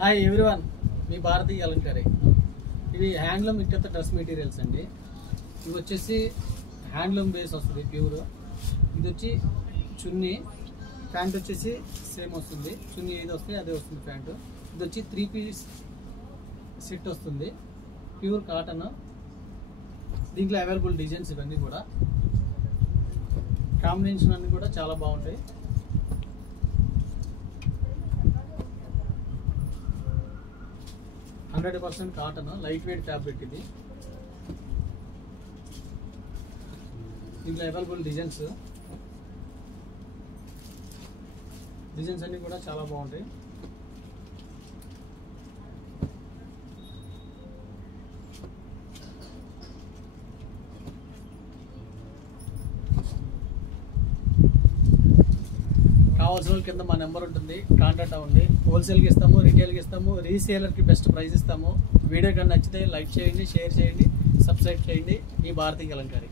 Hi everyone, మీ భారతీ అలంకారి. ఇవి handloom ఇక్కత dress materials అండి. ఇవి వచ్చేసి హ్యాండ్లూమ్ బేస్ వస్తుంది ప్యూర్. ఇది వచ్చి చున్నీ, ప్యాంట్ వచ్చేసి సేమ్ వస్తుంది. చున్నీ ఏది వస్తే అదే వస్తుంది ప్యాంటు. ఇది వచ్చి 3 పీస్ సెట్ వస్తుంది, ప్యూర్ కాటన్. దీంట్లో అవైలబుల్ డిజైన్స్ ఇవన్నీ కూడా, కాంబినేషన్ అన్నీ కూడా చాలా బాగుంటాయి. %100% కాటన్, లైట్ వెయిట్ ఫ్యాబ్రిక్ ఇది. దీంట్లో అవైలబుల్ డిజైన్స్ అన్నీ కూడా చాలా బాగుంటాయి. కావాల్సిన వాళ్ళ కింద మా నెంబర్ ఉంటుంది, కాంటాక్ట్ అవ్వండి. హోల్సేల్కి ఇస్తాము, రిటైల్కి ఇస్తాము, రీసేలర్కి బెస్ట్ ప్రైస్ ఇస్తాము. వీడియో కానీ నచ్చితే లైక్ చేయండి, షేర్ చేయండి, సబ్స్క్రైబ్ చేయండి. ఈ భారతీ అలంకారి.